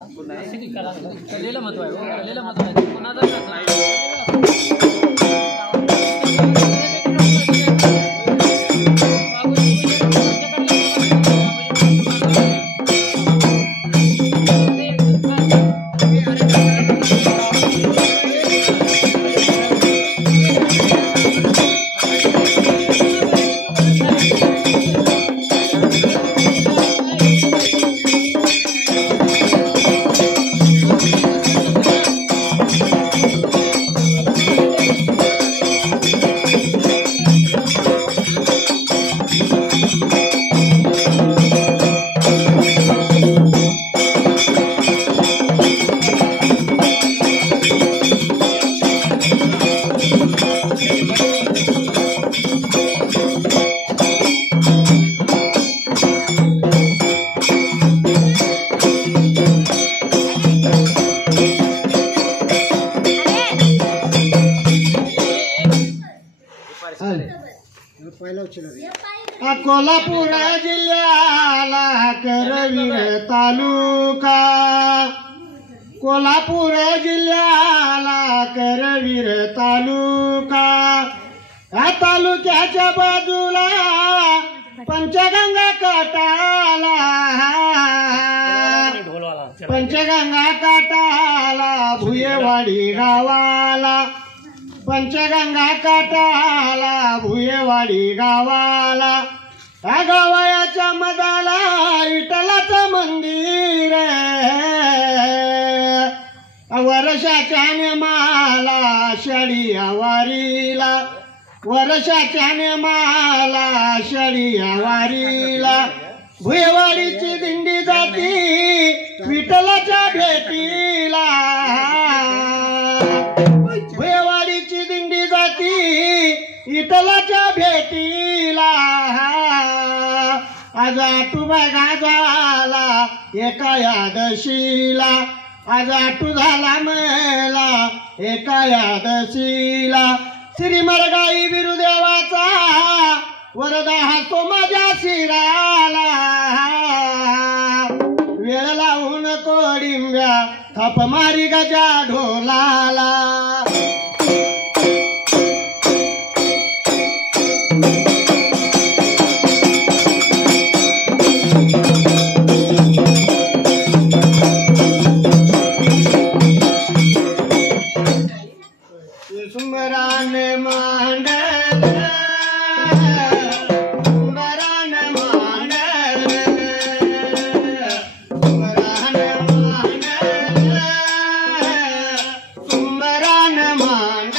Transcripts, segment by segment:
कलेला महत्व आहे, कलेला महत्व आहे, कोणाचं कोल्हापूर जिल्ह्याला करवीर तालुका, कोल्हापूर जिल्ह्याला करवीर तालुका, या तालुक्याच्या बाजूला पंचगंगा काठाला, पंचगंगा काठाला भुयेवाडी गावाला, पंचगंगा काठाला भुयेवाडी गावाला, त्या गावाच्या मधाला विठ्ठलाचं मंदिर, वर्षाच्या नेमाला शाळी वारीला, वर्षाच्या नेमाला शाळी वारीला, भुयेवाडीची दिंडी जाती विठ्ठलाच्या भेटीला, भुयेवाडीची दिंडी जाती विठ्ठलाच्या भेटीला, आज आठू बघा झाला एका यादशीला, आज आठू झाला मला एका यादशीला, श्री मरगाई बिरुदेवाचा वरदा हातो माझ्या शिराला, वेळ लावून कोडिंब्या थाप मारी गजा ढोलाला, सुमरान मांडल, सुमरान मांडल, सुमरान मांडल, सुमरान मांडल,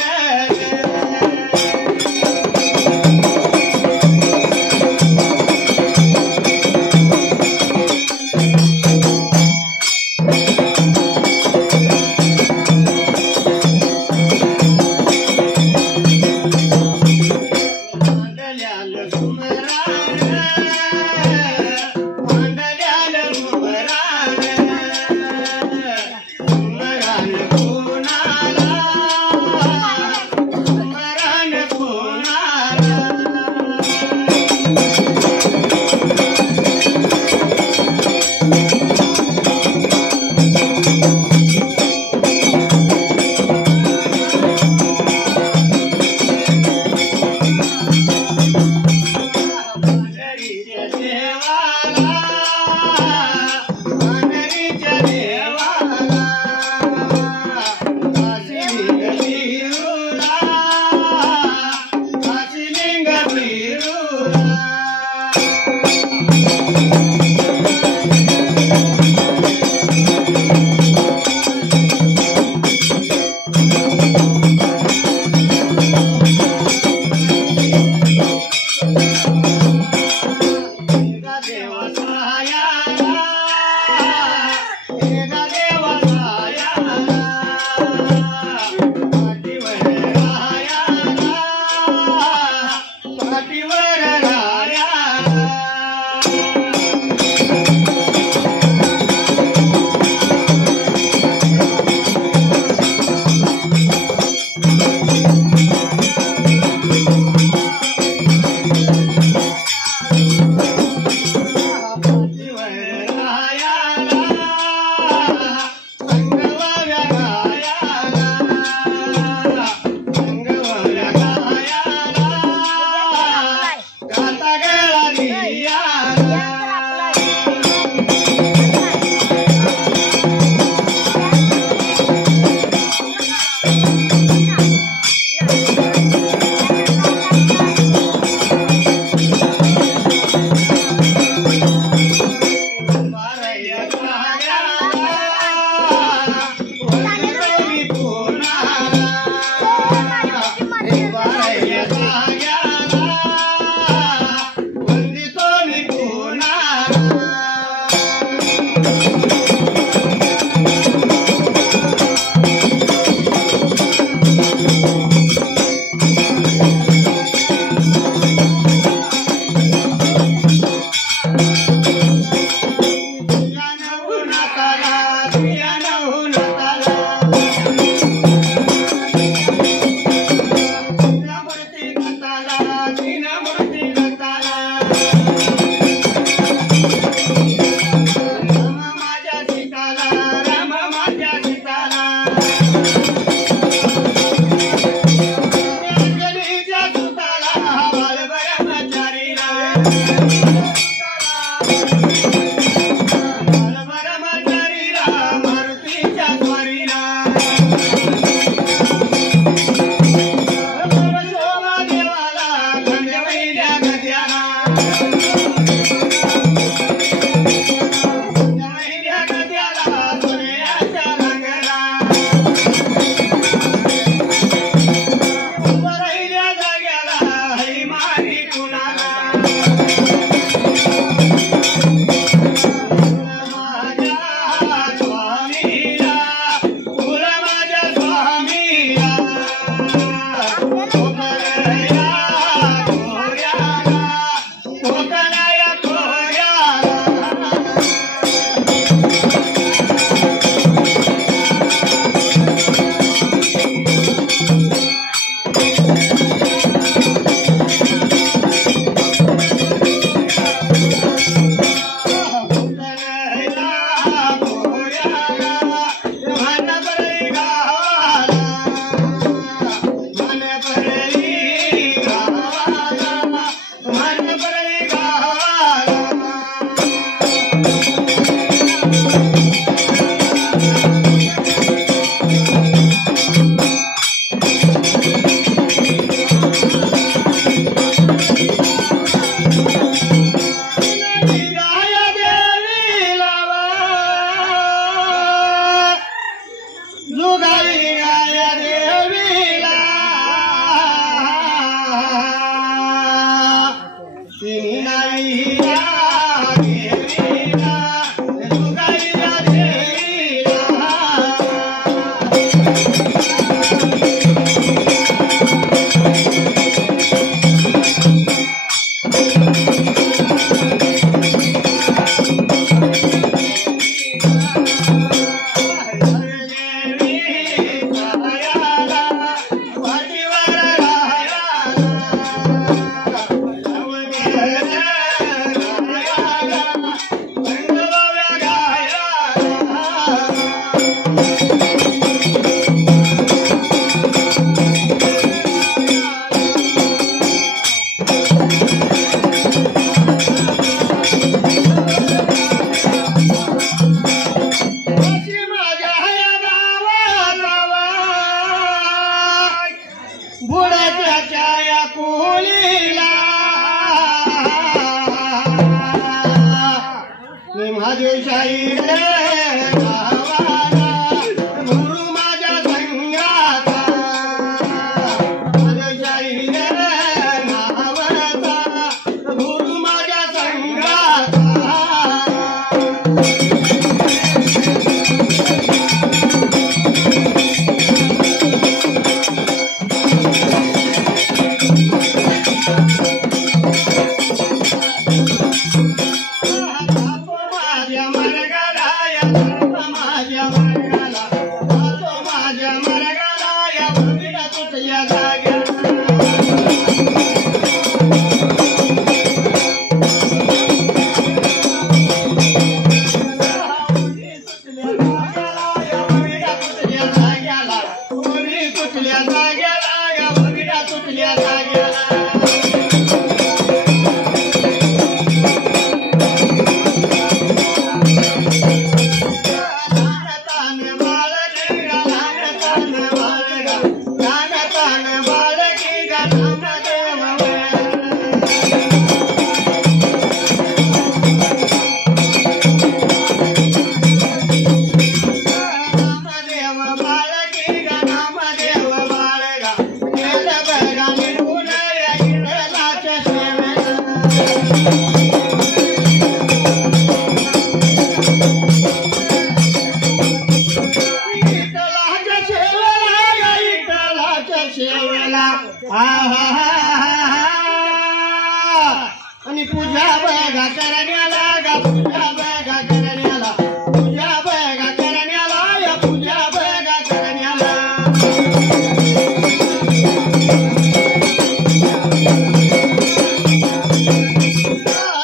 आणि पूजा बघा करण्याला गा पूजा बघा करण्याला पूजा बघा करण्याला या पूजा बघा करण्याला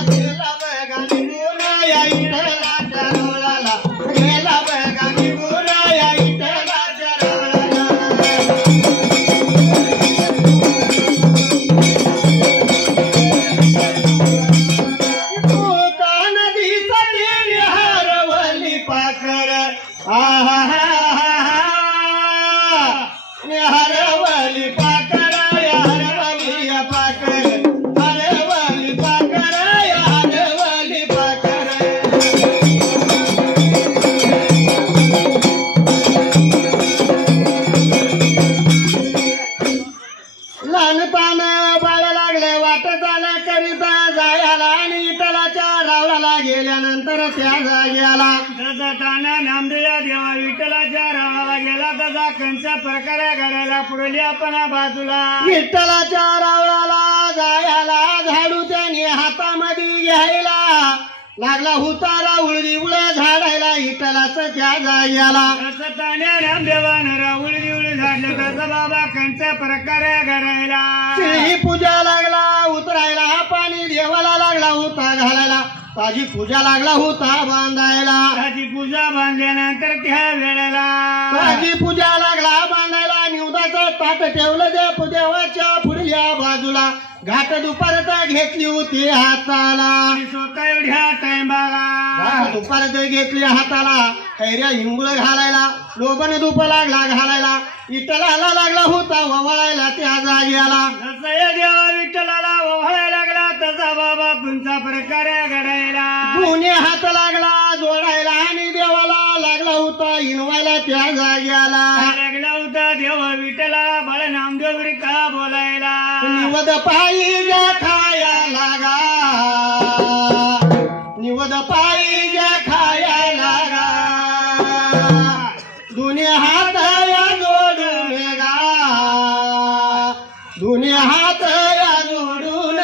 गेला बघा निघून या इटलाच्या रोळाला गेला बघा निघून या इटलाच्या रोळाला विठ्ठलाच्या रावाला गेला तसा कंचा प्रकारे घडायला पुढली आपण बाजूला विठ्ठलाच्या रावळाला जायला झाडू त्याने हातामध्ये घ्यायला लागला होता राऊळी उळ झाडायला विठ्ठलाच त्या जायला असं ताण्या रामदेवानं राऊळी उळ झाडलं तसं बाबा कंचा प्रकारे घडायला ही पूजा लागला उतरायला पाणी देवाला लागला होता घालायला ताजी पूजा लागला होता बांधायला ताजी पूजा बांधल्यानंतर त्या वेळेला ताजी पूजा लागला बांधायला निवदाचं ताट ठेवलं देवाच्या पुढल्या बाजूला घाट दुपारत घेतली होती हाताला स्वतः एवढ्या टाइमाला दुपारत घेतली हाताला कैऱ्या हिंगुळ घालायला लोबन धूप लागला घालायला विठ्ठलाला लागला होता ववाळायला त्या जाग्याला जसं या देवा विठ्ठलाला ववाळायला लागला तसा बाबा पुंचा प्रकारे घडायला गुन्हे हात लागला जोडायला आणि देवाला लागला होता हिनवायला त्या जाग्याला लागला होता देवा विठ्ठला बाळ नामदेव का बोलायला निवद पायी खाया लागा निवद पायी खाया लागा दुनिया हात दुनिया हात या जोडून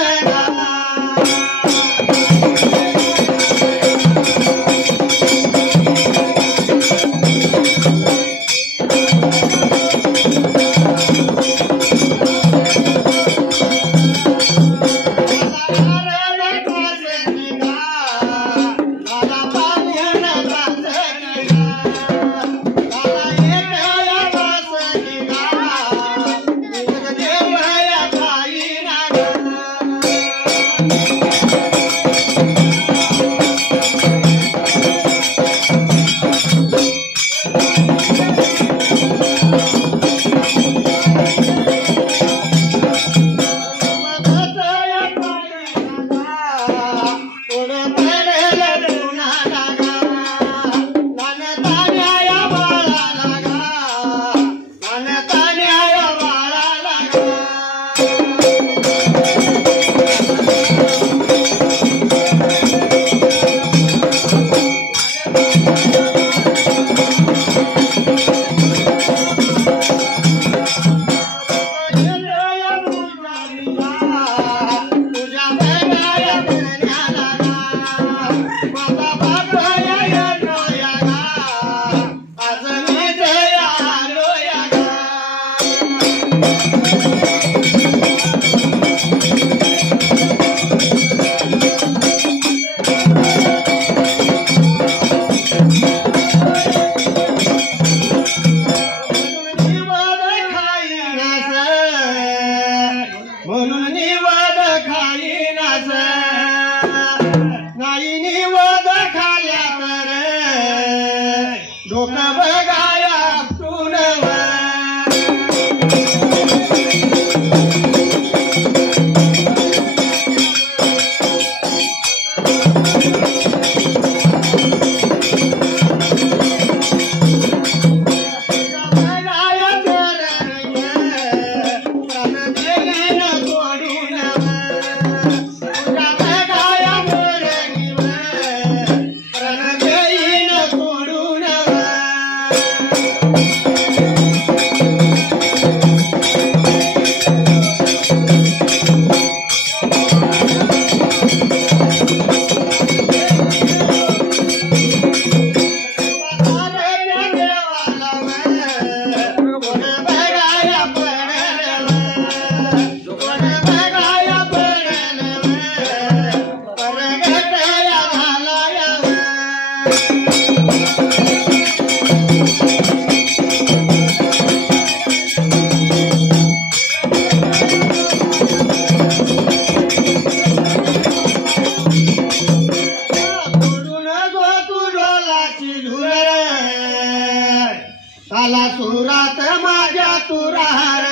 आला सुरात माझ्या तुरार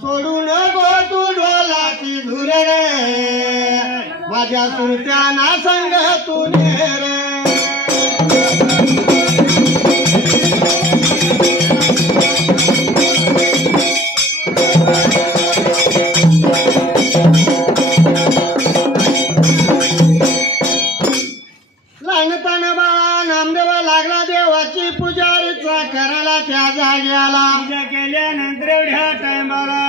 सोडून गो तू ढोलाची धुर माझ्या सुरत्याना संग तू नेर लहानपण बाळा नामदेव लागला देव जागी आला पूजा केल्यानंतर एवढ्या टायमाला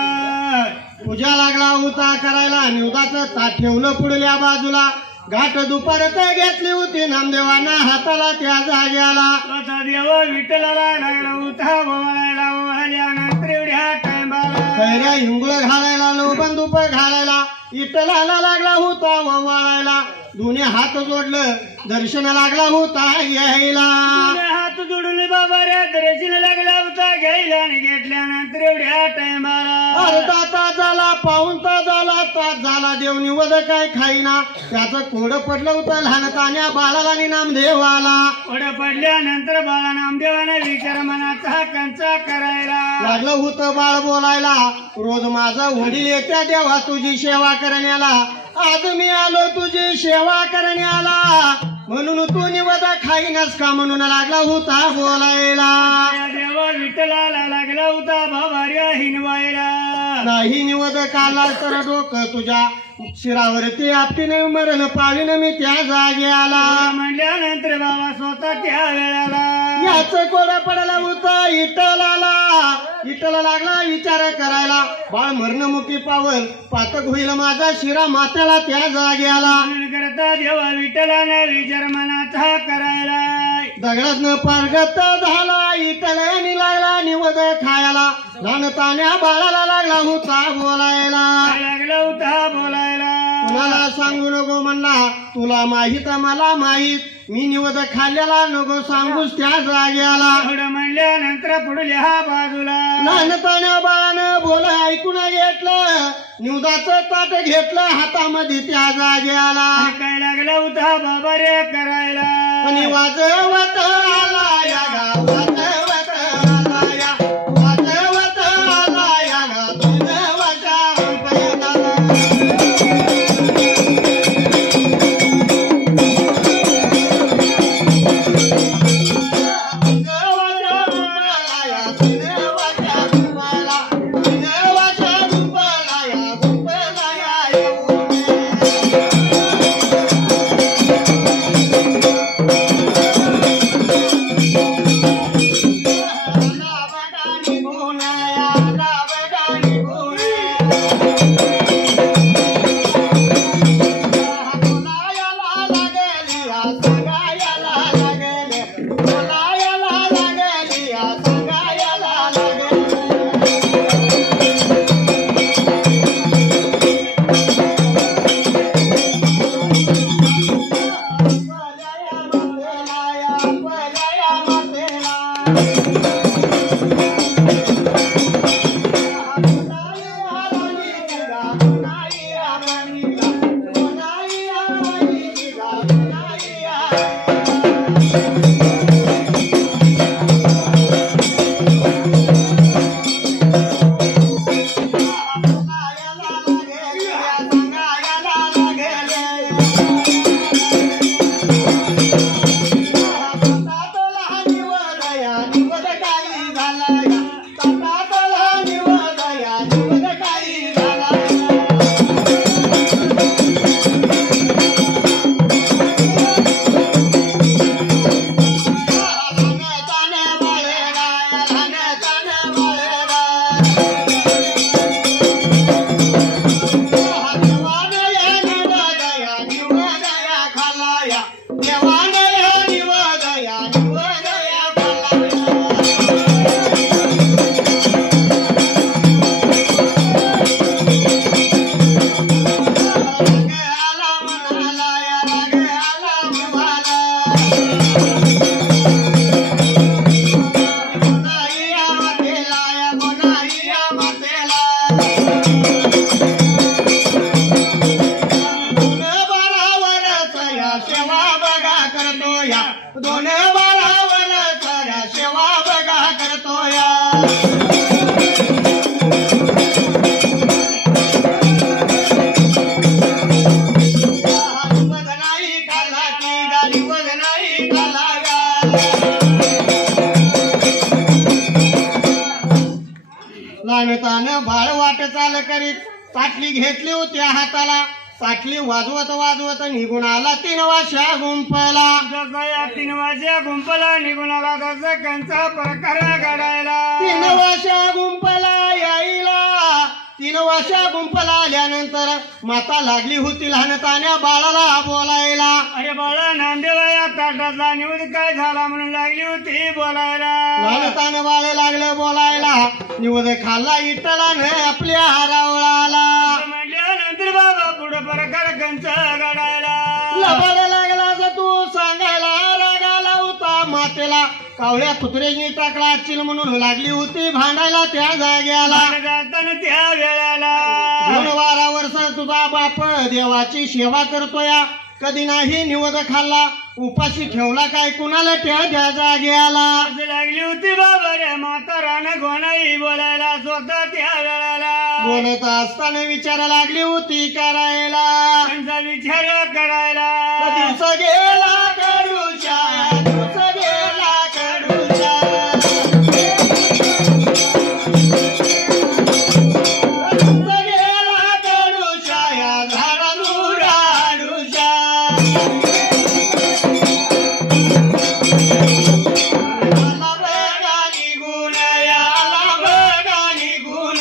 पूजा लागला होता करायला निवदाचं ताट ठेवलं पुढल्या बाजूला घाट दुपारत घेतली होती नामदेवांना हाताला त्या जागी आला स्वतः देव विठ्ठलाला लागला होता ओवाळायला ओवाळल्यानंतर एवढ्या टायमाला कैऱ्या हिंगुळ घालायला लोबंदूप घालायला विठ्ठलाला लागला होता ओवाळायला दोन्ही हात जोडलं दर्शन लागला होता यायला हात जोडून बाबा रे दर्शन लागला होता घ्यायला आणि घेतल्यानंतर एवढ्या टायमाला अर्धा तास झाला पाऊण तास झाला तास झाला देव निवद काय खाईना त्याचं कोड पडलं होतं लहानतान्या बाळाला आणि नामदेवाला कोड पडल्यानंतर बाळा नामदेवाने विचार मनाचा कंचा करायला लागलं होतं बाळ बोलायला रोज माझा वडील येत्या देवा तुझी सेवा करण्याला आज मी आलो तुझी सेवा करण्याला म्हणून तू निवद खाईनस का म्हणून लागला होता बोलायला देवा विठ्ठलाला लागला होता बाबा रे हिनवायला नाही निवद काला तर डोकं तुझ्या शिरावरती आपटीने मरण पावीन मी त्या जागी आला म्हणल्यानंतर बाबा स्वतः त्या वेळेला याच कोडा पडला होता इटला लागला विचार करायला बाळ मरणमुखी पावल पातक होईल माझा शिरा मात्याला त्या जागी आला करता देवा विठ्ठलाने विचार मनाचा करायला दगडातनं पारगत झाला इटल्याने लागला निवद खायला लहानतान्या बाळाला लागला होता बोलायला लागला होता बोलायला कुणाला सांगू नको म्हणला तुला माहित मला माहित मी निवद खाल्ल्याला नको सांगूस त्या जाग्याला थोडं म्हणल्यानंतर पुढल्या बाजूला लहानतान्या बाळानं बोल ऐकून घेतलं निवदाचं ताट घेतलं हातामध्ये त्या जाग्याला काय लागला होता बाबा रे करायला आणि वाजवत आला या गावात आला या वाजवत आला या गावाच्या लहानतानं बाळ वाटचाल करीत ताटली घेतली होती हाताला ताटली वाजवत वाजवत निघून आला 3 वाशा गुंपला. जसा या 3 वाजता गुंपला निघून आला तसा कंचा प्रकार घडायला. 3 वाशा गुंपला यायला. 3 वाशा गुंपला आल्यानंतर माता लागली होती लहानतान्या बाळाला बोलायला. अरे बाळा नामदेवा या ताटातला निवड काय झाला म्हणून लागली होती बोलायला. लहानतानं बाळ लागलं बोलायला. निवद खाल्ला इटलानं आपल्या रावळाला. म्हटल्यानंतर बाबा पुढं प्रकार कंचा घडायला. लबाड लागला तू सांगायला रागाला होता मातेला. कावळ्या कुत्र्याची टाकला चिल म्हणून लागली होती भांडायला त्या जाग्याला. जाताना त्या वेळेला 12 वर्ष तुझा बाप देवाची सेवा करतोय. कधी नाही निवद खाल्ला उपाशी ठेवला काय कुणाला त्या जाग्याला. लागली होती बाबा रे म्हातारानं गोणाई बोलायला स्वतः त्या वेळेला. बोलत असताना विचार लागली होती करायला. त्यांचा विचार करायला. दिवस गेला कडूच्या दिवस गेला कडूच्या. दिवस गेला कडूच्या या झाडाला आडूच्या. आला बघा निघून याला बघा निघून.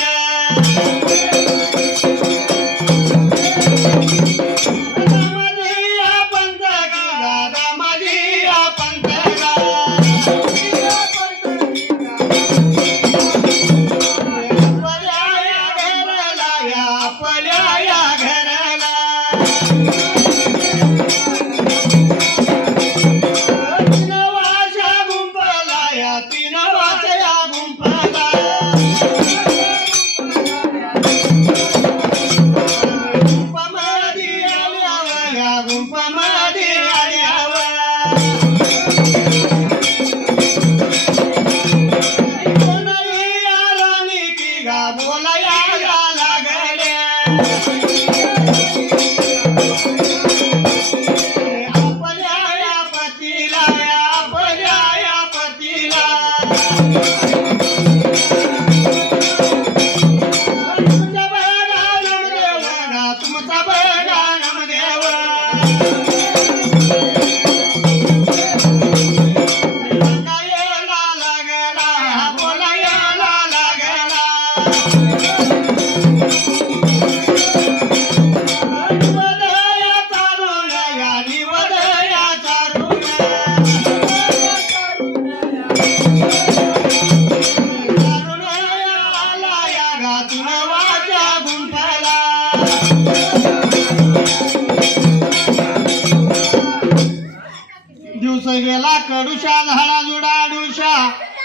दिवस गेला कडूशा झाडा जुडाडूशा.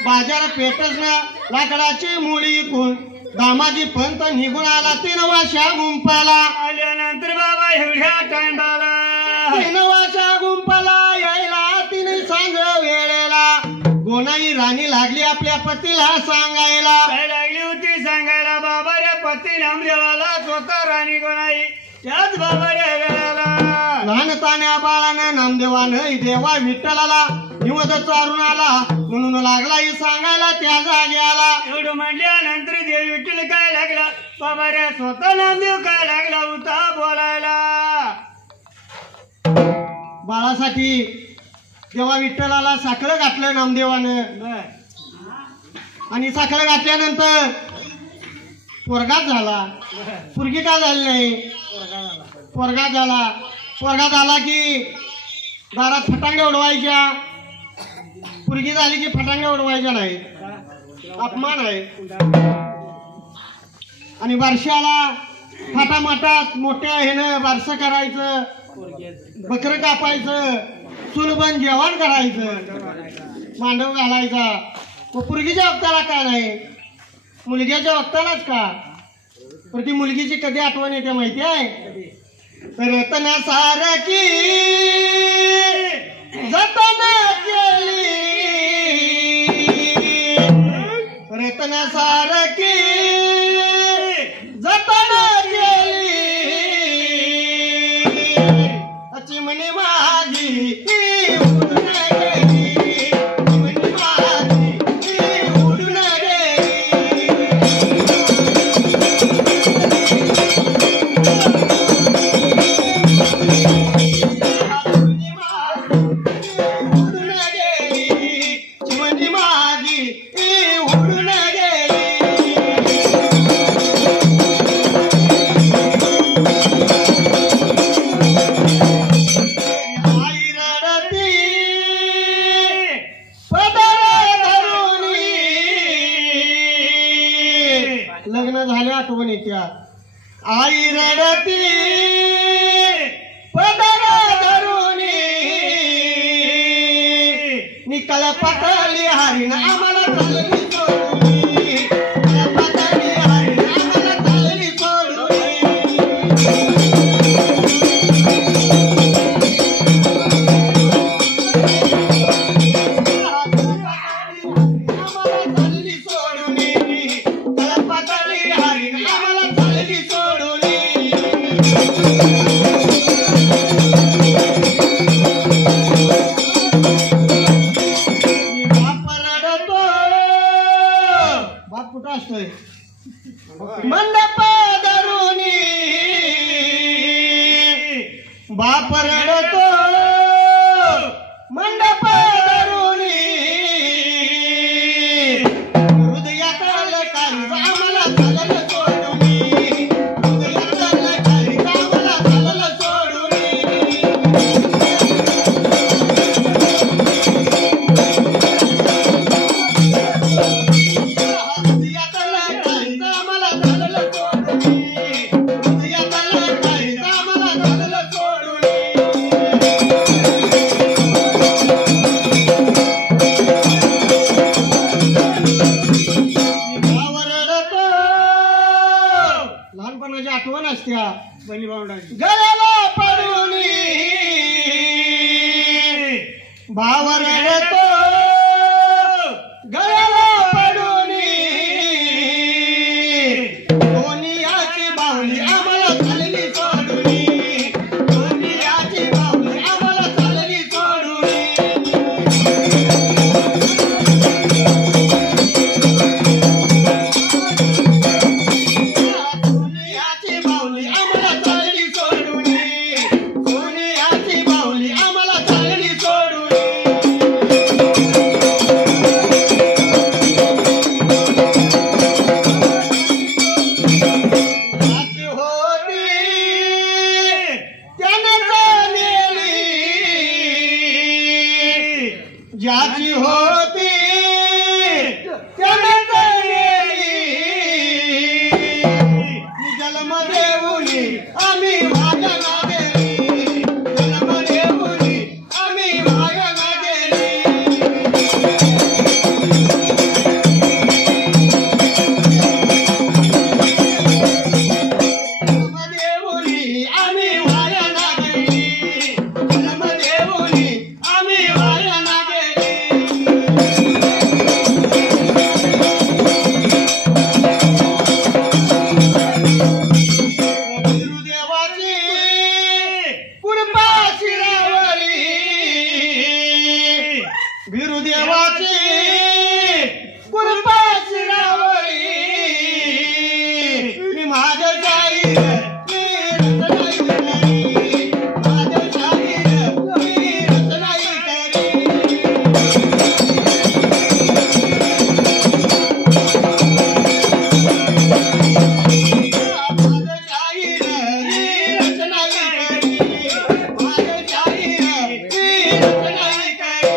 बाजार पेटच ना लाकडाची मुळी इकून. दामाजी पंत निघून आला 3 वाशा गुंपाला. आल्यानंतर बाबा एवढ्या टाइमाला 3 वाशा गुंपाला यायला 3 सांग वेळेला. गोनाई राणी लागली आपल्या पतीला सांगायला. काय लागली होती सांगायला बाबा रे पती नामदेवाला स्वतः राणी गोणाई त्याच बाबा रे वेळेला. लहानतान्या बाळानं नामदेवानं देवा विठ्ठलाला निवद चारून आला म्हणून लागला सांगायला त्या जाग्याला. एवढं म्हणल्यानंतर देव विठ्ठल काय लागला बाबा रे स्वतः नामदेव काय लागला होता बोलायला. बाळासाठी देवा विठ्ठलाला साखळं घातलं नामदेवानं. आणि साखळं घातल्यानंतर पोरगाच झाला. पुरगी का झाली नाही. पोरगा झाला. पोरगा झाला की दारात फटांग्या उडवायच्या. पुरगी झाली की फटांग्या उडवायच्या नाही. अपमान आहे. आणि बारशाला थाटामाटात मोठ्या ह्यानं बारसं करायचं. बकरं कापायचं. चुलबन जेवण करायचं. मांडव घालायचा. पुरगीच्या वक्ताला काय नाही. मुलग्याच्या वक्तालाच का. पण ती मुलगीची कधी आठवण येते माहिती आहे. रत्न सारखी जतन केली. रत्न सारखी जतन केली. चिमणी माझी उडून गेली. चिमणी माझी उडून गेली. आठवण येत्या. आई रडती पदर धरुणी निकळ पातळी हरिण आम्हाला चालली सोडून, पातळी हरिण आम्हाला चालली सोडून. मंडप धरुणी बाप रडतो, मंडप धरुणी हृदयातलं काळीज आम्हाला चाललं सोडून, हृदयातलं काळीज आम्हाला चाललं सोडून. लहानपणाची आठवण असत्या गळ्याला पडून भाव रडतो, गळ्याला पडून दोनियाची बाहुली आम्हाला चालली सोडून, दोनियाची बाहुली आम्हाला चालली सोडून. ज्याची होती त्याने नेली, जन्म देऊनी आम्ही वाजना गेली, जन्म देऊनी आम्ही वाजना गेली. जन्म देऊनी आम्ही वाजना गेली, जन्म देऊनी आम्ही वाजना गेली. गुरुदेवाची कृपा शिरावरी, गुरुदेवाची कृपा शिरावरी मी माझ्या जाईल, माझ्या जाईल मी रचनाई करी.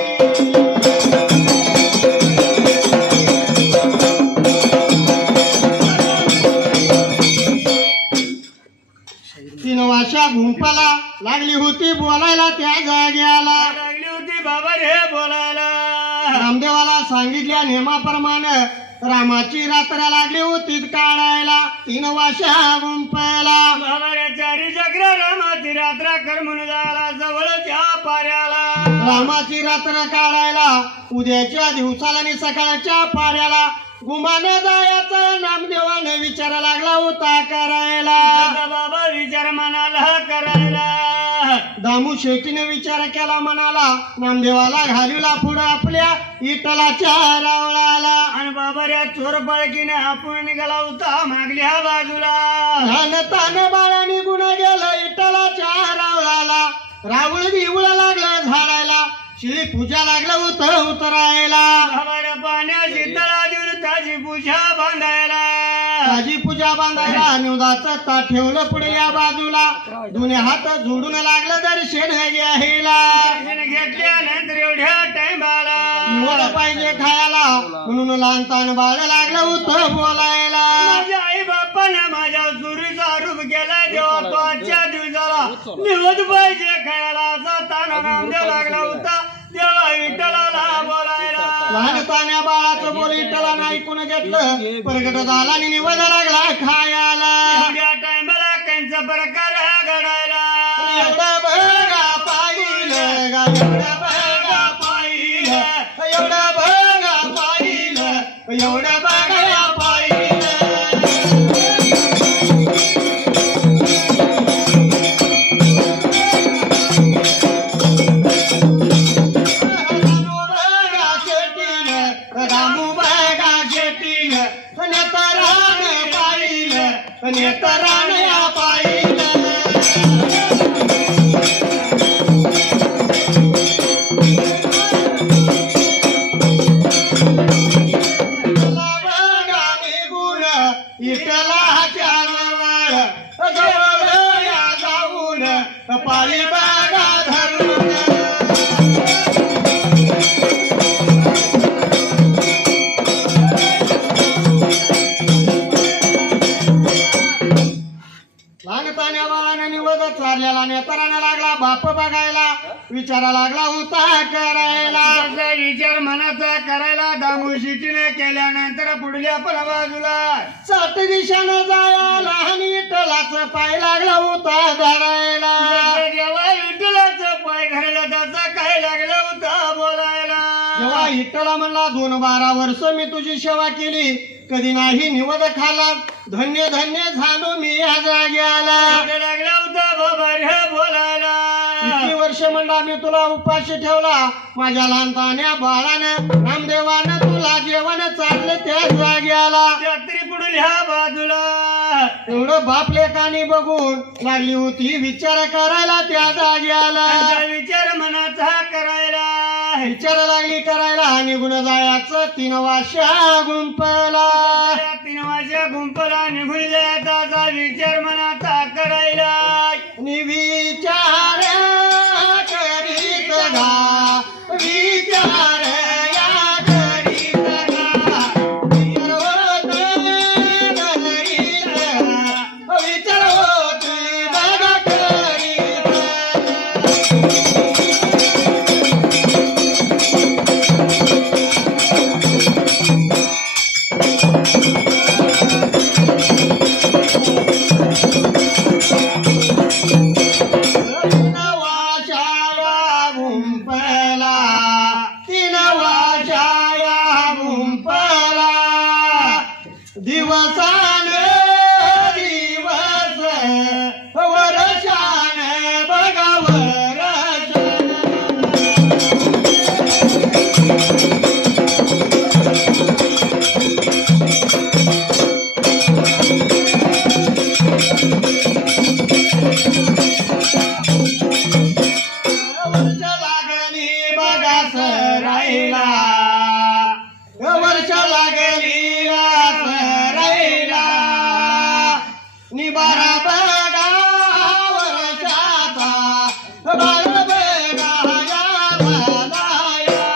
तीन वर्षा घुंपाला लागली होती बोलायला, त्या जाग्याला लागली होती बाबा रे बोलायला. रामदेवाला सांगितल्या नेमाप्रमाणे रामाची रात्र लागली होती काढायला, 3 वर्षा गुंपाला. बाबा रे चारी चक्र रामाची रात्र कर म्हणून झाला जवळच्या पाऱ्याला. रामाची रात्र काढायला उद्याच्या दिवसाला आणि सकाळच्या पाऱ्याला गुमान जायचा नामदेवाने विचार लागला होता करायला. बाबा विचार मनाला करायला. दामू शेट्टीने विचार केला मनाला, नामदेवाला घालीला पुढे आपल्या इटलाच्या रावळाला. आणि बाबा रे चोर पळकीने आपण निघाला होता मागल्या बाजूला. धन तान बाळा निघून गेलं इटलाच्या रावळाला. रावळ बिवळ लागलं झाडायला, शिळी पूजा लागलं उतरायला. बाबा रे पाण्याची तळा देऊन ताजी पूजा बांधायला. ताजी पूजा बांधायला निवदाचं ताट ठेवलं पुढे या बाजूला. दोन्ही हात जोडून लागलं दर्शन घ्यायला. घेतल्यानंतर एवढ्या टाइमाला निवड पाहिजे खायला म्हणून लहान तान बाळ लागलं होतं बोलायला. माझ्या आई बाप बापाने माझ्या चोरीचा आरोप केला तेव्हा तो आजच्या दिवसाला निवड पाहिजे खायला असा ताना नामदेव लागला होता तेव्हा विठ्ठलाला बोलायला लहानपण्या बाळाचं बोल विठ्ठलानं ऐकून घेतलं प्रगट झाला आणि निवड लागला खायला एवढ्या टायमाला कंचा प्रकार घडायला एवढं बघा पाहिलं गा एवढं बघा पाहिलं एवढं बघा पाहिलं एवढं बघा पाहिलं रामू बघा शेतीनं नेतरान पाहिलं नेतरान या पाहिलं इटलाच्या जवळ जवळ या जाऊन पाळी बागा धरून लहानपण्या बाळाने निवडत चाललेला नेतराना लागला बाप बघायला विचारा लागला होता करायला विचार मनाचा करायला दामू शिटीने केल्यानंतर पुढल्या पण बाजूला सात दिशानं जाया लहान विठ्ठलाचं पाय लागला होता धरायला जेव्हा विठ्ठलाचं पाय धरलं त्याचा काय लागलं होतं बोलायला जेव्हा विठ्ठला म्हणला 2-12 वर्ष मी तुझी सेवा केली कधी नाही निवद खाला धन्य धन्य झालो मी या जाग्याला लागला होता बाबा रे बोलायला किती वर्ष म्हणला मी तुला उपाशी ठेवला माझ्या लहानपण्या बाळानं नामदेवानं तुला जेवण चाललं त्या जाग्याला रात्री पुढल्या बाजूला एवढं बाप लेकानी बघून लागली होती विचार करायला त्या जाग्याला विचार मनाचा करायला विचार लागली करायला निघून जायचं 3 वाशा गुंपला 3 वाजता गुंपला निघून जायचा विचार मनाचा करायला विचार करीत गा विचार या करीत गा विचार होत बघा करीत दिवसान दिवस वर्षान बघा वर्षान वर्ष लागली बघा सरायला वर्ष लागली निबारा बघा वर्षाचा बाळ बघा या बालाया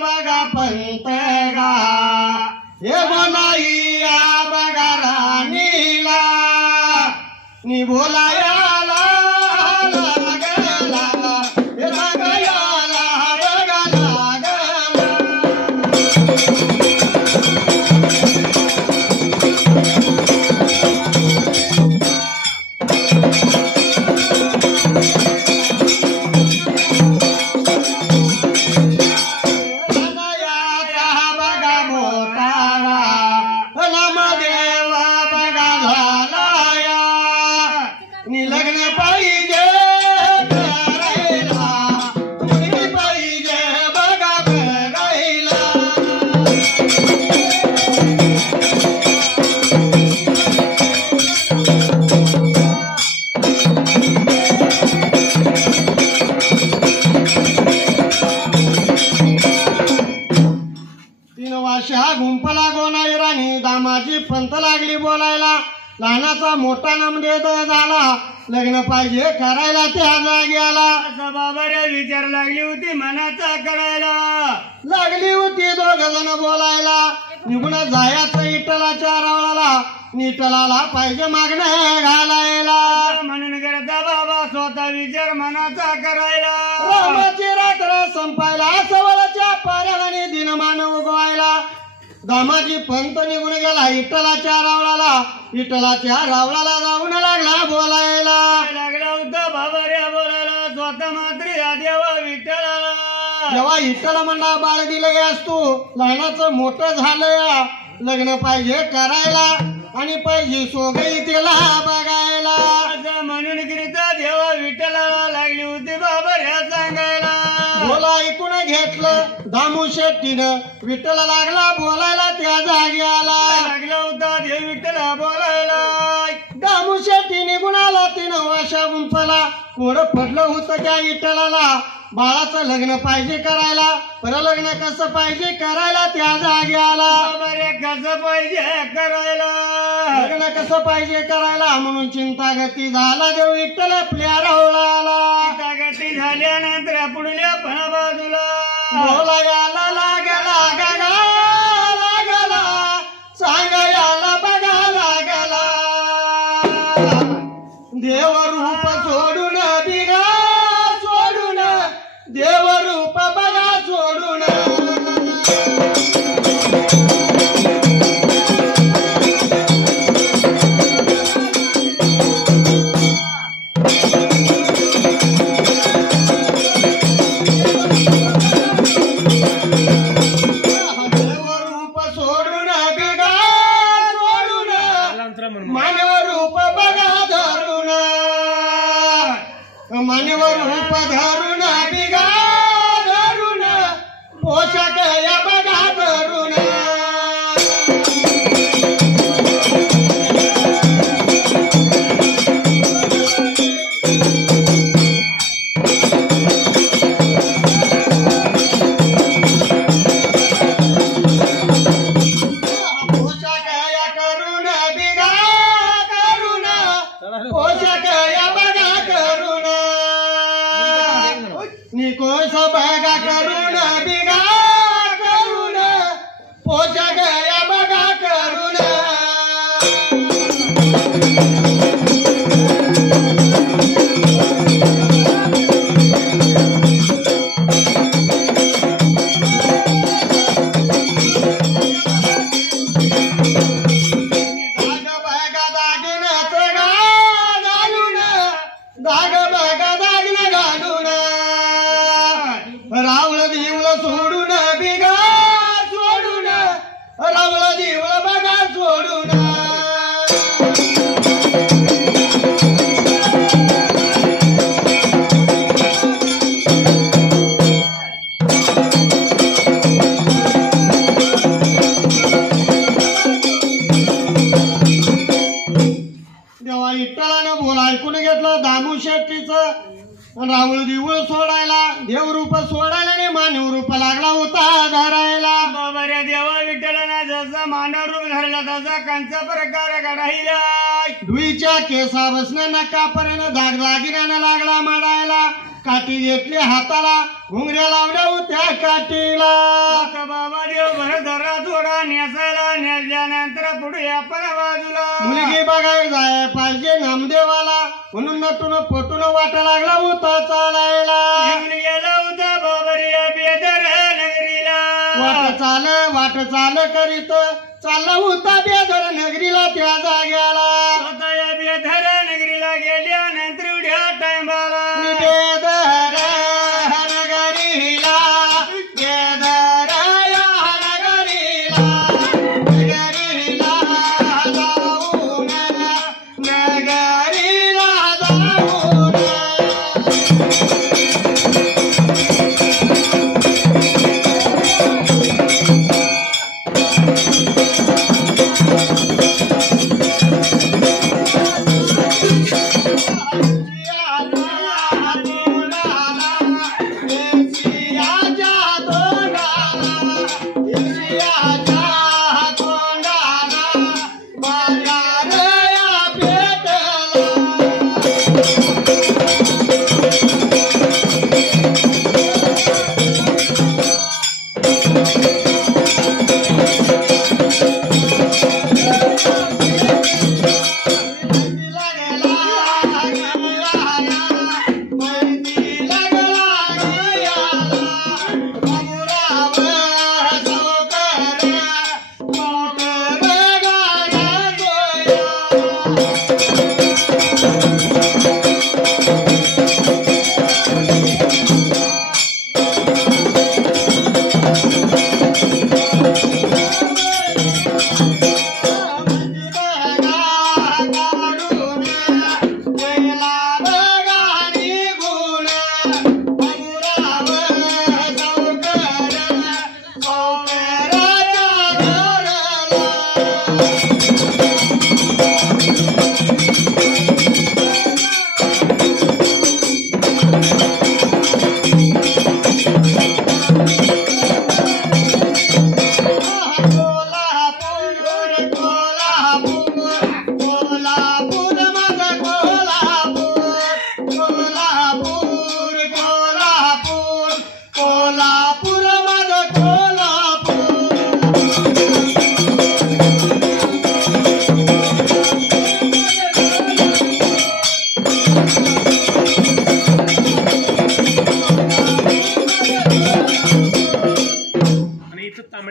बघा पंत गा हे बोलाईया बघा राणीला नि बोलायाला लागला हे लागयाला बघा लागला बघा मोताळा नामदेव बघा झालाया नि लग्न पाहिजे करायला मुली पाहिजे बघा बघायला तीन वाशा गुंपला गोनाई राणी दामा दामाची पंत लागली बोलायला, लहानाचा मोठा नामदेव झाला, लग्न पाहिजे करायला त्या जाग्याला. असा बाबाऱ्या विचार लागली होती मनाचा करायला, लागली होती दोघ जण बोलायला, निघून जायचं इटलाच्या रावळाला, निटलाला पाहिजे मागणं घालायला. म्हणून करता बाबा स्वतः विचार मनाचा करायला, रामाची रात्र संपायला, सवळच्या पाऱ्याने दिनमान उगवायला. दामाजी पंत निघून गेला इटलाच्या रावळाला, इटलाच्या रावळाला जाऊन लागला बोलायला. लागला होता बाबाऱ्या बोलायला, स्वतः मात्र या देवा विठ्ठलाला. जेव्हा इटल म्हणला बाळ दिलं असतो, लहानाचं मोठं झालं, लग्न पाहिजे करायला आणि पाहिजे सोगई तिला बघायला. असं म्हणून करिता देवा विठ्ठलाला लागली होती बाबाऱ्या सांगायला. बोला ऐकून घेतलं दामू शेट्टीनं, विठ्ठला लागला बोलायला त्या जाग्याला. लागला होता देव विठ्ठला बोलायला. दामू शेट्टी निघून आला 3 वर्षा गुंफला, कोड पडलं होतं त्या विठ्ठलाला. बाळाचं लग्न पाहिजे करायला, पर लग्न कसं पाहिजे करायला त्या जाग्याला. बाबाऱ्या कसं पाहिजे करायला, लग्न कसं पाहिजे करायला म्हणून चिंतागती झाला देव विठ्ठल आपल्या रावळाला. तागती झाल्यानंतर पुढल्या पण बाजूला बोलायला लागला गगा लागला, सांगायला बघा लागला, देव रूप सोडून बिगा सोडून, देव रूप बघा सोडून. मानव रूप बघा धरून, मानव रूप धरून बिगा धरून, पोषक या बघा धरून. पोषक या करून बिगा करून, पोषक या बघा करून, निकोष बघा करून बिगा करून, पोषक या बघा करून. दाग बघा दागिन घालून, रावळ दिवळ सोडून बिगा सोडून, रावळ दिवळ बघा सोडून. देवा विठ्ठलानं बोल ऐकून घेतलं दामू शेट्टीचं. रावळ दिवळ सोडायला, देवरूप सोडायला आणि मानव रूप लागला होता धरायला. बाबाऱ्या देवा विठ्ठलाना जसा मानव रूप धरला तसा कंचा प्रकार घडायला. धुईच्या केसा बसणं नकापर्यंत दागदागिन्यानं लागला माडायला. काठी घेतली हाताला, घुंगऱ्या लावल्या होत्या काठीला. बाबा देव भर धरा थोडा नेसायला, नेसल्यानंतर पुढे आपण बाजूला. मुलगी बघायला जाय पाहिजे नामदेवाला, म्हणून नटून पटून वाट लागला होता चालायला. घेऊन गेला होता बाबऱ्या बेदर नगरीला. वाट चाल करीत चालला होता बेदर नगरीला त्या जाग्याला. स्वतः या बेदर नगरीला गेल्यानंतर उड्या टायमाला बेदर नगरीला, बेदर या नगरीला, नगरीला जाऊन, नगरीला जाऊन.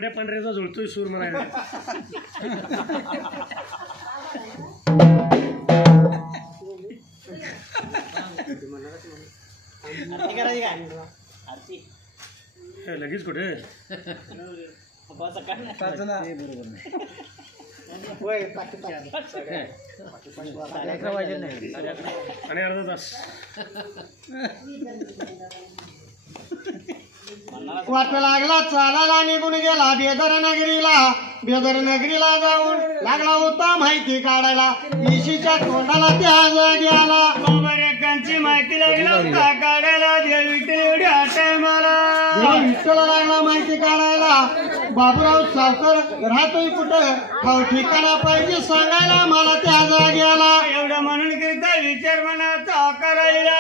पांढऱ्या पांढऱ्याचा जुळतोय सूर म्हणायला. लगेच कुठे आणि अर्धा तास वाट लागला चालायला निघून गेला बेदर नगरीला जाऊन लागला होता माहिती काढायला. इशीच्या तोंडाला त्या जागी आला. बाबारेकांची माहिती लागला होता काढायला. देवीच्या टायमाला विठ्ठला लागला माहिती काढायला. बाबूराव सावकर राहतोय कुठं ठाव ठिकाणा पाहिजे सांगायला मला त्या जागी आला. एवढं म्हणून करता विचार मनाचा करायला.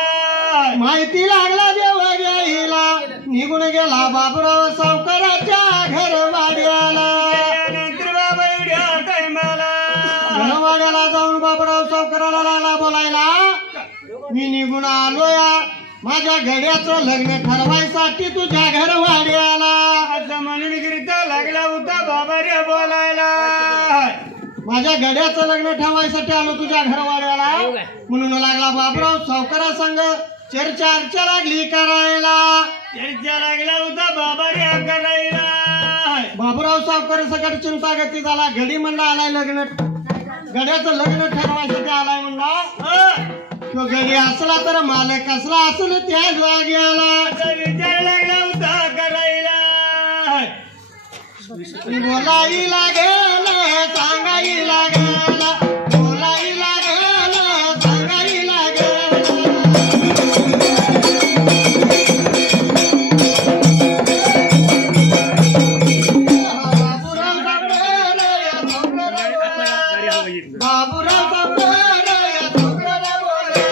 माहिती लागला देवा घ्यायला. निघून गेला बाबूराव सावकाराच्या घरवाड्याला. नंतर बाबा एवढ्या टायमाला घरवाड्याला जाऊन बाबूराव सावकाराला लागला बोलायला. मी निघून आलोया माझ्या घड्याचं लग्न ठरवायसाठी तुझ्या घरवाड्याला. असं म्हणून करता लागला होता बाबा रे बोलायला. माझ्या घड्याचं लग्न ठेवायसाठी आलो तुझ्या घरवाड्याला. म्हणून लागला बाबूराव सावकारा संग चर्चा लागली करायला. चर्चा लागला होता बाबा रे करायला. बाबूराव सावकार सकट चिंता गती झाला. घडी म्हणला आलाय लग्न गड्याचं लग्न ठरवायसाठी आलाय म्हणला. तो गडी असला तर मालक कसला असेल त्या जागी आला. विचार लागला होता करायला. बोलाई लागेल सांगाई लागेल. बोलाई लागेल सांगाई लागेल. बाबूराव सावकर या सावकर बोले. बाबूराव सावकर या सावकर बोले.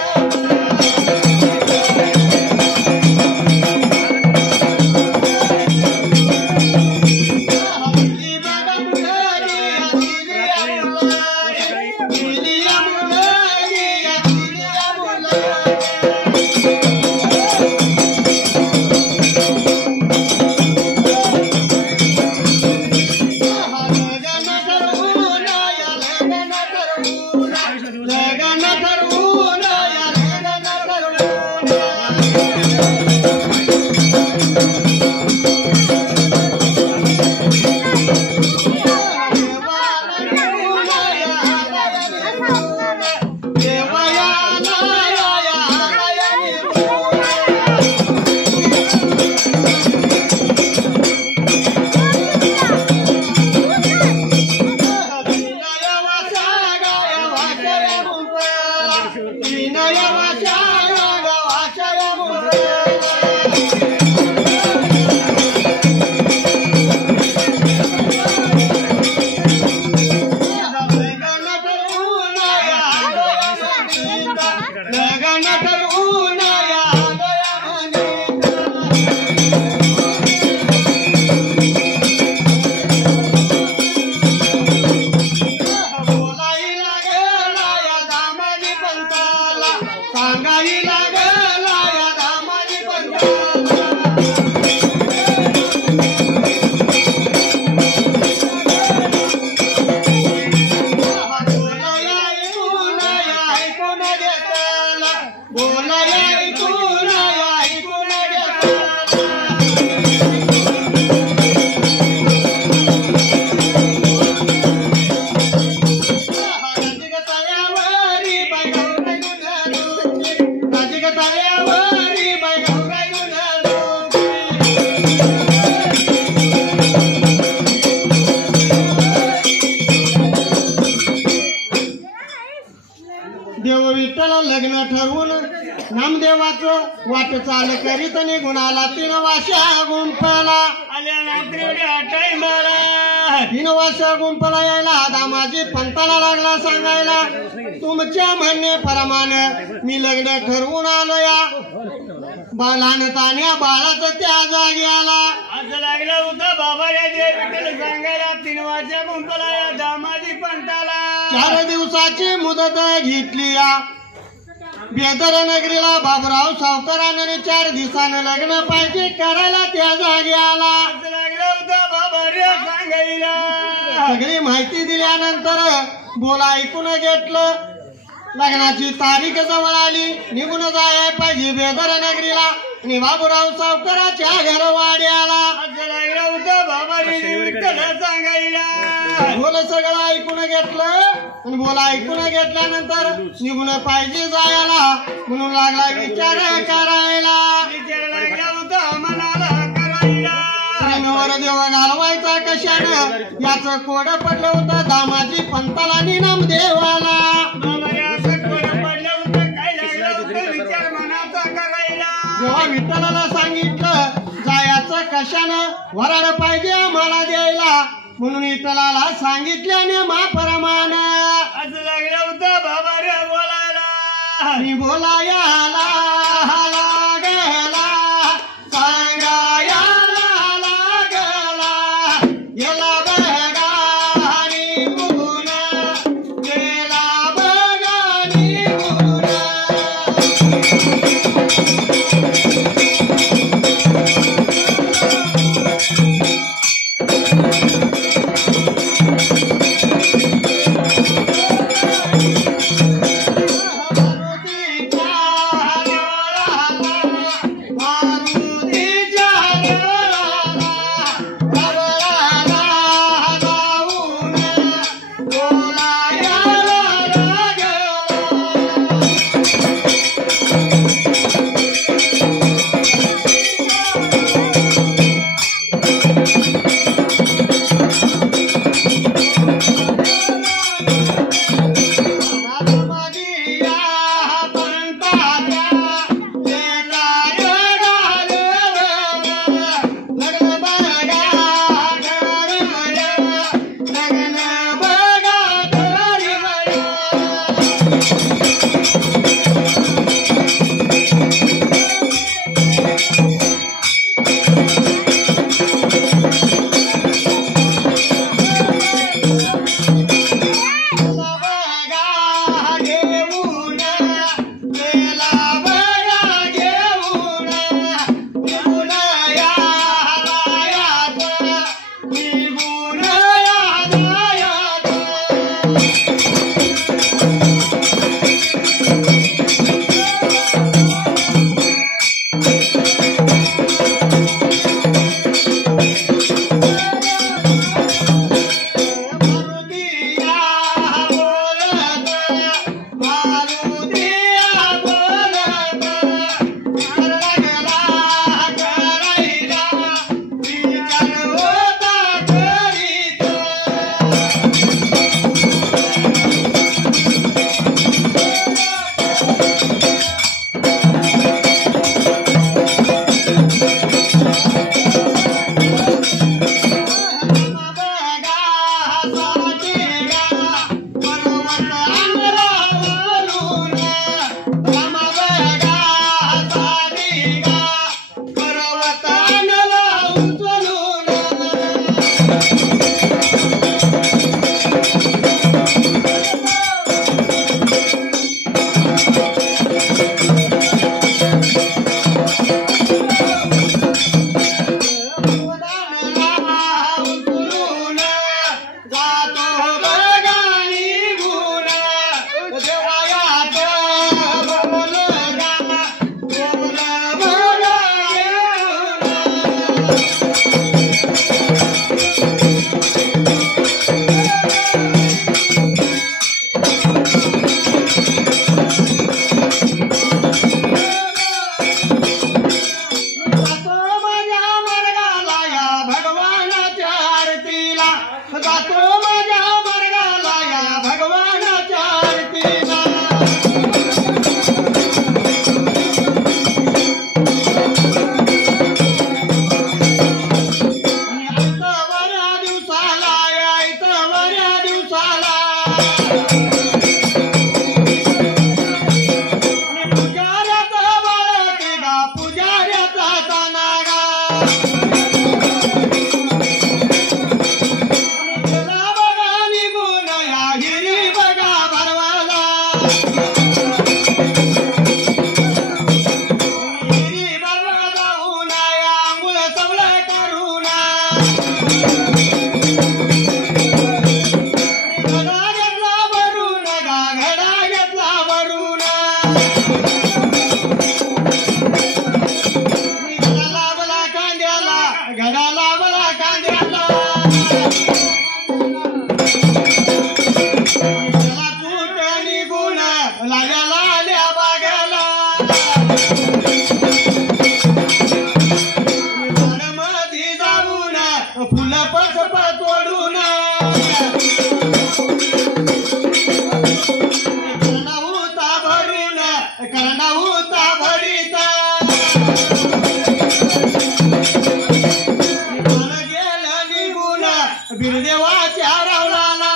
लग्न ठरवून नामदेवाचं वाट चाल करीत निघून आला 3 वाशा गुंफला. आल्या टायमाला 3 वाशा गुंफला यायला दामाजी पंताला लागला सांगायला. तुमच्या म्हणण्याप्रमाणे मी लग्न ठरवून आलो या लहानतान्या बाळाचं त्या जागी आला. असं लागलं होतं बाबा या देवीकडे सांगायला 3 वाशा गुंफला या दामाजी पंताला. 4 दिवसाची मुदत घेतली या बेदर नगरीला. बाबूराव सावकाराने 4 दिवसानं लग्न पाहिजे करायला त्या जागी आला. असं लागलं होतं बाबा रे सगळी माहिती दिल्यानंतर बोला ऐकून घेतलं. लग्नाची तारीख जवळ आली. निघून जाय पाहिजे बेदर नगरीला आणि बाबूराव सावकाराच्या घरवाड्याला. बोल सगळं ऐकून घेतलं आणि बोला ऐकून घेतल्यानंतर निघून पाहिजे जायला म्हणून लागला विचार करायला. प्रेमावर देव घालवायचा कशानं याच कोड पडलं होतं दामाजी पंताला आणि नामदेवाला. जेव्हा विठ्ठलाला सांगितलं जायचं कशानं वराड पाहिजे आम्हाला द्यायला म्हणून विठ्ठलाला सांगितल्याने माप्रमाण असं लागलं होतं बाबा रे बोलायला. मी बोलायला लागला सांगायला लागला गेला बघा निघून गेला बघा निघून. मंडप तोडून कर्णाहुता भरीत गेलं निघून बिरदेवाच्या रावळाला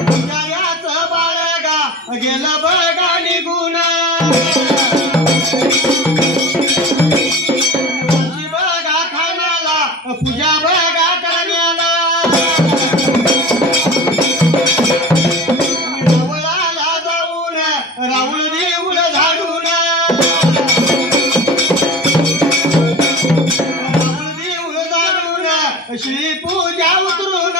पुजाऱ्याचं बाळगा गेलं बघा निघून बघा खाण्याला पूजा बघा करण्याला राहुल देऊळ झाडून राहुल देऊळ झाडून श्री पूजा उतरून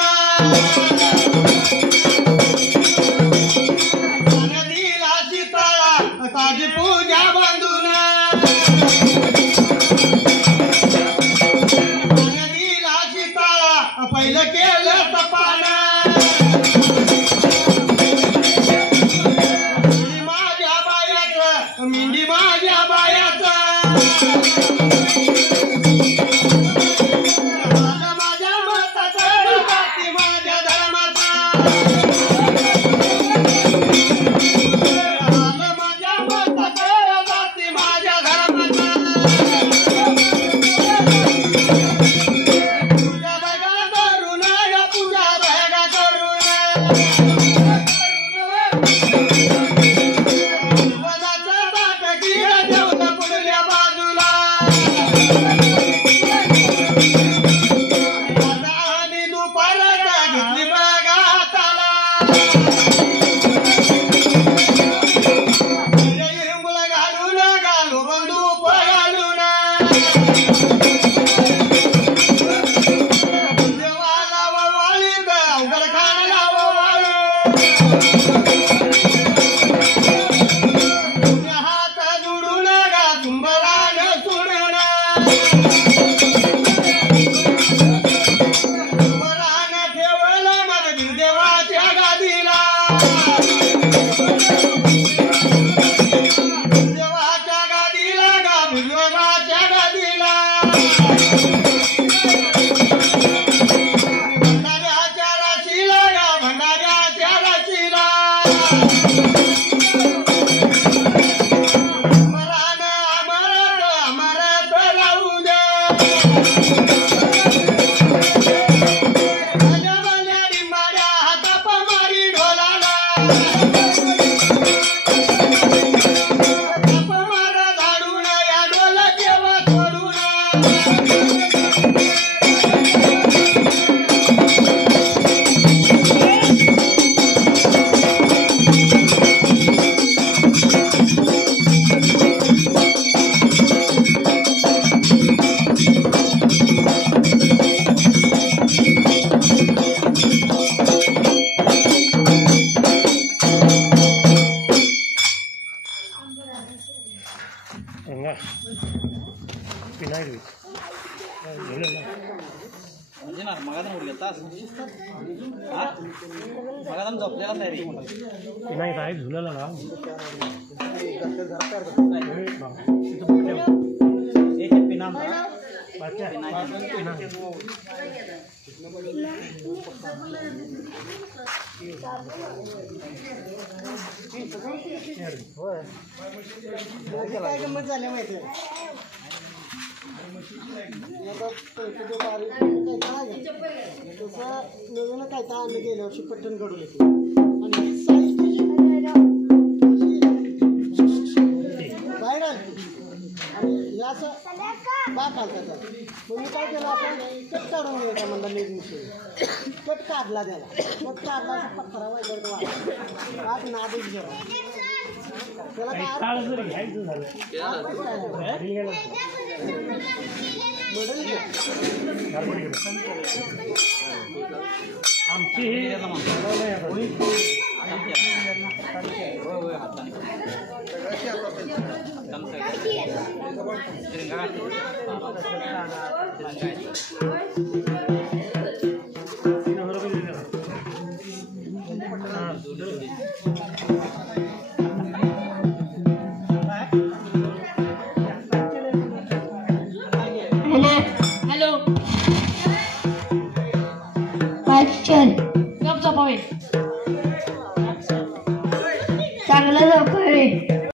नदीला सीताळा ताजी पूजा बांधून नदीला सीताळा पहिलं केलं तपान मिंडी माझ्या बायाचा माझ्या मताचा जाती माझ्या धर्माचा माझ्या मताचा जाती माझ्या धर्माचा पूजा बघा करून पूजा बघा करून पुढल्या बाजूला आणि दुपारला घेतली बघा हाताला हिरंगुळ घालून घालू बंदूक घालून देवाला ववाळी अवघड खाण्याला ववाळू देवाच्या गादीला गा भुजगाच्या गादीला भंडाऱ्याच्या राशीला गा भंडाऱ्याच्या राशीला अमरान अमरत अमरत राहू दे माझ्या डिंबाऱ्या हाताप मारी ढोलाला मगादम उडले तास मगादम झोपलेला नाही रे नाही काय झुलाला ना एक पिनाम काय गंमत झाल्या माहिती तसं नवीन काय तर आणलं गेल्या वर्षी पट्टण घडून येते आणि साईज बाहेर आली आणि हे असं बाग घालतात मग मी काय केलं आपण कट काढून घ्यायचा म्हणला निर्मिती कट काढला त्याला कट काढला पत्थरा वाईट वाट नादच जरा त्याला काय आमची हॅलो हॅलो. चल गप झोपावे.